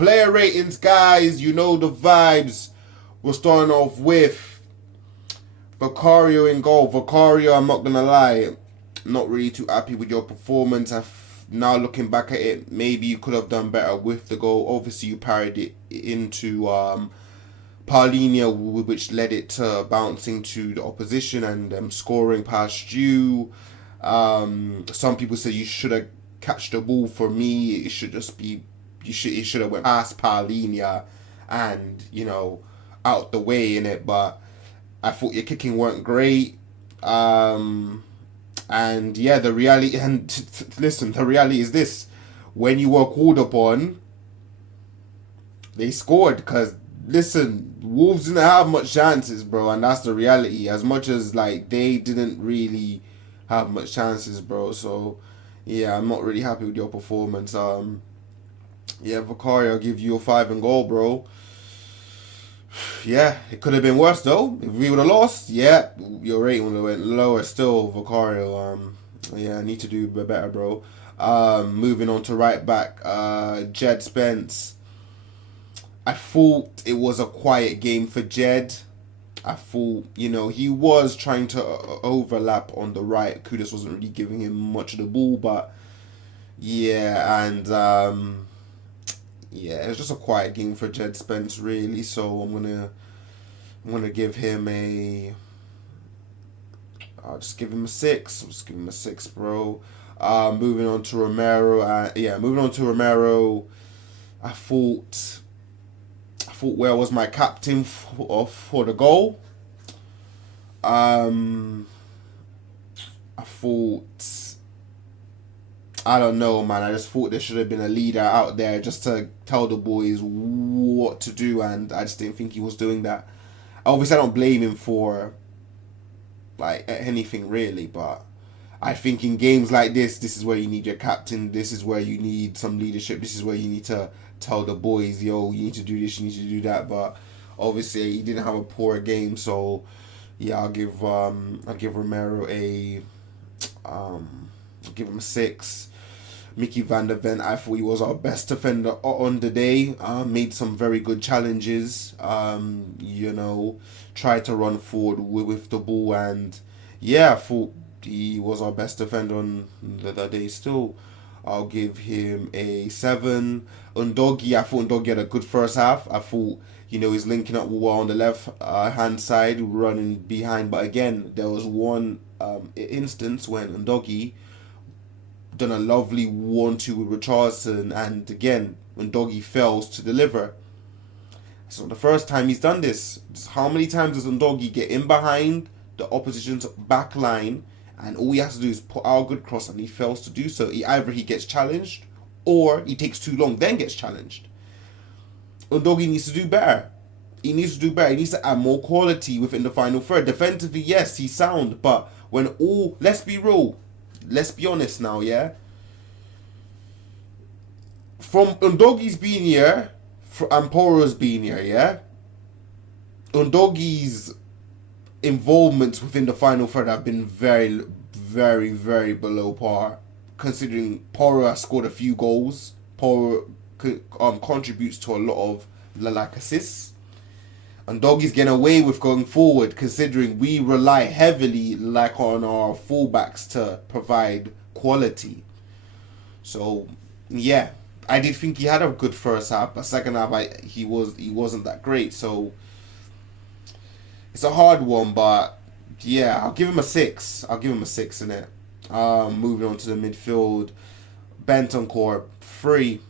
Player ratings, guys. You know the vibes. We're starting off with Vicario in goal. Vicario, I'm not going to lie, not really too happy with your performance. Now looking back at it, maybe you could have done better with the goal. Obviously, you parried it into Paulinho, which led it to bouncing to the opposition and scoring past you. Some people say you should have catch the ball. For me, it should just be it should have went past Paulinho and out the way in it. But I thought your kicking weren't great. And yeah, the reality listen, the reality is this: when you were called upon, they scored. Because listen, Wolves didn't have much chances, bro, and that's the reality. As much as they didn't really have much chances, bro. So yeah, I'm not really happy with your performance. Yeah, Vicario, I'll give you a 5 in goal, bro. Yeah, it could have been worse though. If we would have lost, yeah, your rating would have went lower still, Vicario. Yeah, I need to do better, bro. Moving on to right back, Jed Spence. I thought it was a quiet game for Jed. I thought, he was trying to overlap on the right. Kudus wasn't really giving him much of the ball, but yeah, and yeah, it was just a quiet game for Jed Spence, really. So I'm gonna give him a. I'll just give him a 6. I'll just give him a 6, bro. Moving on to Romero. Moving on to Romero. I thought where was my captain for the goal? I thought. I don't know, man. I just thought there should have been a leader out there just to tell the boys what to do, and I just didn't think he was doing that. Obviously, I don't blame him for anything really, but I think in games like this is where you need your captain. This is where you need some leadership. This is where you need to tell the boys, yo, you need to do this, you need to do that. But obviously, he didn't have a poor game, so yeah, I'll give Romero I'll give him a 6. Mickey van der Ven, I thought he was our best defender on the day. Made some very good challenges. Tried to run forward with the ball, and yeah, I thought he was our best defender on the day still. I'll give him a 7. Undogi, I thought Undogi had a good first half. I thought, he's linking up well on the left hand side, running behind. But again, there was one instance when Undogi done a lovely 1-2 with Richarlison, and again, Undogi fails to deliver. It's not the first time he's done this. How many times does Undogi get in behind the opposition's back line, and all he has to do is put out a good cross, and he fails to do so? Either he gets challenged, or he takes too long, then gets challenged. Undogi needs to do better. He needs to do better. He needs to add more quality within the final third. Defensively, yes, he's sound, but let's be real. Let's be honest now, yeah? From Undogi's being here, and Poro's being here, yeah? Undogi's involvements within the final third have been very, very, very below par. Considering Poro has scored a few goals. Poro contributes to a lot of assists. Undogi's getting away with going forward, considering we rely heavily on our fullbacks to provide quality. So yeah, I did think he had a good first half, but second half he wasn't that great. So it's a hard one, but yeah, I'll give him a 6. I'll give him a 6 in it. Moving on to the midfield, Bentancur, 3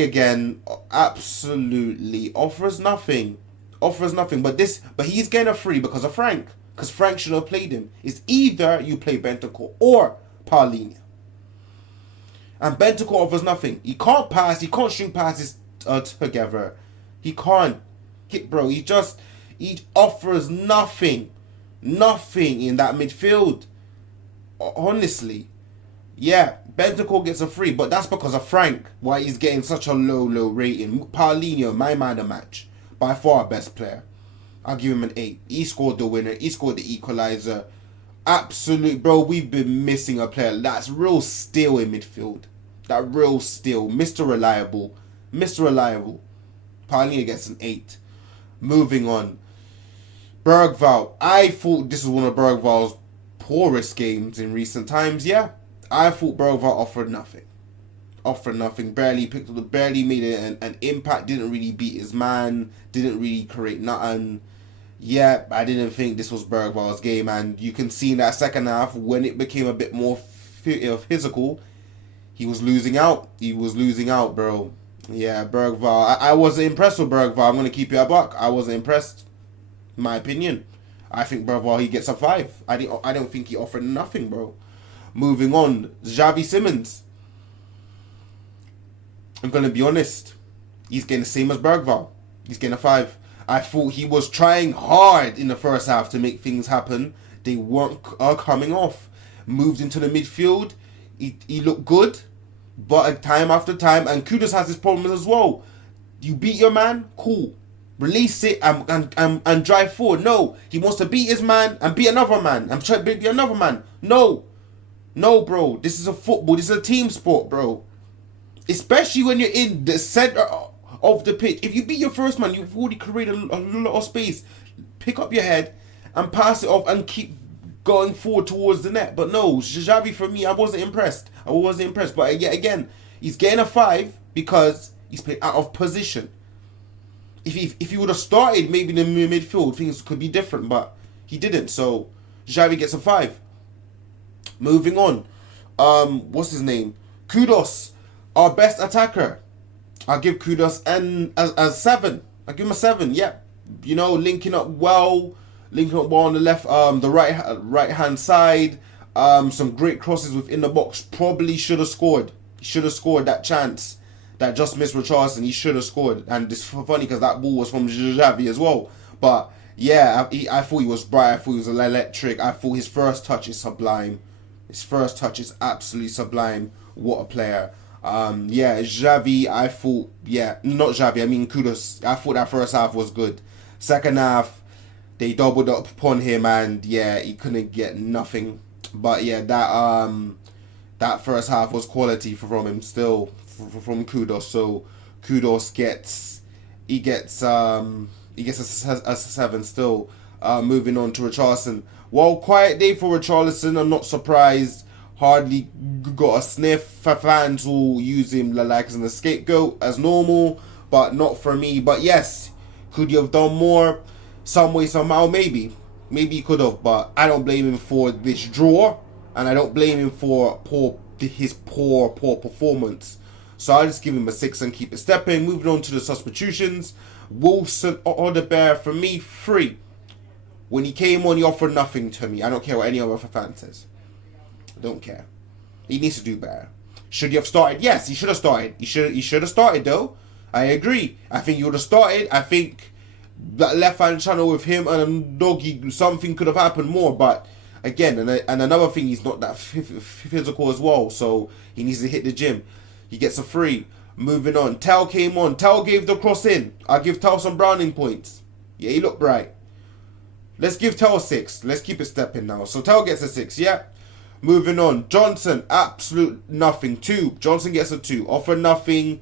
again, absolutely offers nothing. But he's getting a 3 because of Frank. Because Frank should have played him. It's either you play Bentancur or Paulinho. And Bentancur offers nothing. He can't pass. He can't string passes together. He can't. Bro, he offers nothing. Nothing in that midfield. Honestly. Yeah, Bentancur gets a 3, but that's because of Frank. Why he's getting such a low rating. Paulinho, my man of match. By far best player. I'll give him an 8. He scored the winner. He scored the equalizer. Absolute, bro, we've been missing a player. That's real steel in midfield. That real steel. Mr. Reliable. Mr. Reliable. Palhinha gets an 8. Moving on. Bergvall. I thought this was one of Bergvall's poorest games in recent times. Yeah, I thought Bergvall offered nothing. Barely picked up, barely made an impact. Didn't really beat his man. Didn't really create nothing. Yeah, I didn't think this was Bergvall's game, and you can see in that second half when it became a bit more physical, he was losing out. Bro. Yeah, Bergvall. I wasn't impressed with Bergvall. I'm gonna keep it a buck. I wasn't impressed. In my opinion, I think Bergvall he gets a 5. I don't think he offered nothing, bro. Moving on, Xavi Simons. I'm gonna be honest. He's getting the same as Bergvall. He's getting a 5. I thought he was trying hard in the first half to make things happen. They weren't coming off. Moved into the midfield. He looked good, but time after time, and Kudus has his problems as well. You beat your man, cool. Release it and drive forward. No, he wants to beat his man and beat another man. I'm trying to beat another man. No, bro. This is a football. This is a team sport, bro. Especially when you're in the center of the pitch. If you beat your first man, you've already created a lot of space. Pick up your head and pass it off and keep going forward towards the net. But no, Xavi, for me, I wasn't impressed. But yet again, he's getting a 5 because he's played out of position. If he would have started maybe in the midfield, things could be different, but he didn't. So Xavi gets a 5. Moving on. What's his name? Kudos, our best attacker. I'll give Kudos a 7. I'll give him a 7. Yeah, linking up well on the left, the right hand side. Some great crosses within the box. Probably should have scored. He should have scored that chance that just missed Richarlison. He should have scored, and it's funny because that ball was from Xavi as well. But yeah, I thought he was bright. I thought he was electric. I thought his first touch is sublime. His first touch is absolutely sublime. What a player. Xavi, I thought, not Xavi, I mean Kudos. I thought that first half was good. Second half, they doubled up upon him, and he couldn't get nothing. But yeah, that first half was quality from him still, from Kudos. So Kudos gets a 7 still. Moving on to Richarlison. Well, quiet day for Richarlison. I'm not surprised. Hardly got a sniff. Fans will use him like as a scapegoat as normal, but not for me. But yes, could you have done more? Some way, somehow, maybe he could have. But I don't blame him for this draw, and I don't blame him for his poor performance. So I'll just give him a 6 and keep it stepping. Moving on to the substitutions. Wilson Odegaard, for me, 3. When he came on, he offered nothing to me. I don't care what any other fan says. I don't care. He needs to do better. Should he have started? Yes, he should have started. He should have started though. I agree. I think he would have started. I think that left hand channel with him and Doggy, something could have happened more. But again, and another thing, he's not that physical as well. So he needs to hit the gym. He gets a 3. Moving on. Tell came on. Tell gave the cross in. I'll give Tell some browning points. Yeah, he looked bright. Let's give Tell a 6. Let's keep it stepping now. So Tell gets a 6. Yeah. Moving on. Johnson, absolute nothing. 2. Johnson gets a 2. Offer nothing.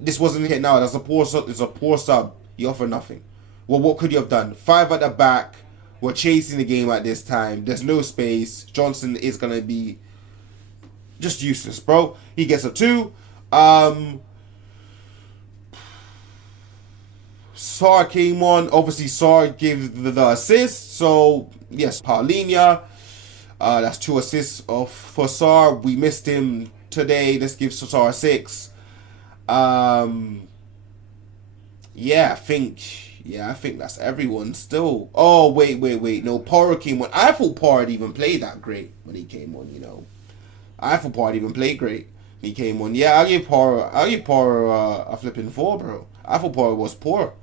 This wasn't hit now. It's a poor sub. He offered nothing. Well, what could you have done? 5 at the back. We're chasing the game at this time. There's no space. Johnson is gonna be just useless, bro. He gets a 2. Sarr came on. Obviously, Sarr gave the assist. So yes, Palhinha. That's 2 assists for Sarr. We missed him today. Let's give Sarr a 6. I think that's everyone still. Oh, wait. No, Porro came on. I thought Porro had even played that great when he came on, I thought Porro had even played great when he came on. Yeah, I'll give Porro a flipping 4, bro. I thought Porro was poor.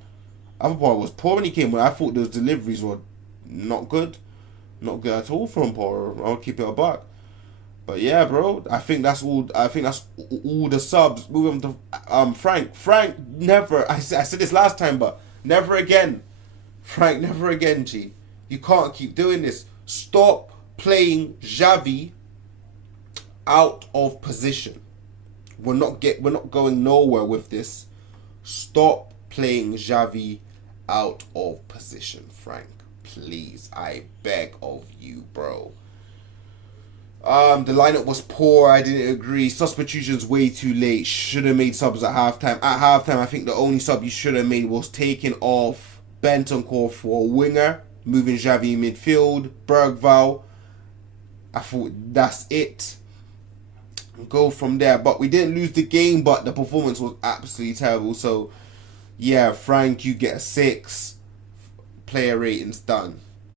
When he came on. I thought those deliveries were not good. Not good at all from Porro. I'll keep it a buck. But yeah, bro, I think that's all the subs. Moving on to Frank. Frank never. I said this last time, but never again. Frank, never again, G. You can't keep doing this. Stop playing Xavi out of position. we're not going nowhere with this. Stop playing Xavi out of position, Frank. Please, I beg of you, bro. The lineup was poor. I didn't agree. Substitutions way too late. Should have made subs at halftime. At halftime, I think the only sub you should have made was taking off Bentancur for a winger, moving Xavi midfield, Bergval. I thought that's it. Go from there. But we didn't lose the game, but the performance was absolutely terrible. So, yeah, Frank, you get a 6. Player ratings done.